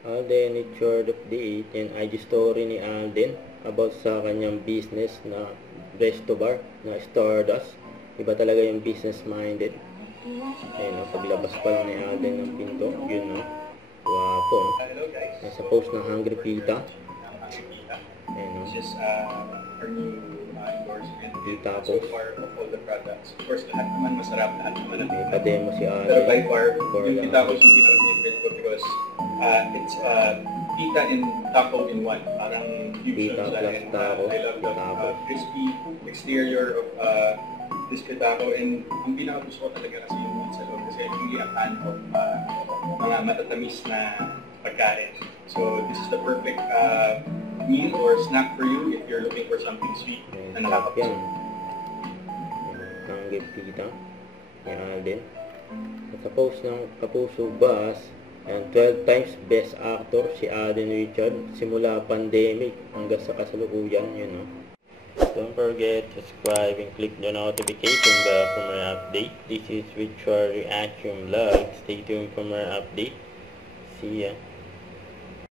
Alden, it's word of the 8. Yan, IG story ni Alden about sa kanyang business na resto bar, na Stardust. Iba talaga yung business minded. Ayun, paglabas pa lang ni Alden ng pinto, yun no. Wapo. Nasa post ng Hungry Pita. Ayun no. Our new endorsement. Pita So post. far of all the products. Of course, lahat naman masarap, lahat naman May pa-demo si Pero by Alden. far, yung pita ko yung pinaka-favorite ko because it's pita and taco in one. Parang fusion Pita siya. plus And taco, I love the taco. crispy exterior of this taco. And ang pinaka-gusto ko talaga kasi yung meat sa loob kasi I'm really a fan of mga matatamis na pagkain. So this is the perfect meal or snack for you if you're looking for something sweet na nakakapusog. Hungry Pita ni Alden. At sa post ng Kapuso Bus, and 12 times best actor si Alden Richard simula pandemic hanggang sa kasalukuyan, yun no. Don't forget to subscribe and click the notification bell for more update. This is Richard Reaction Vlog. Stay tuned for more update. See ya.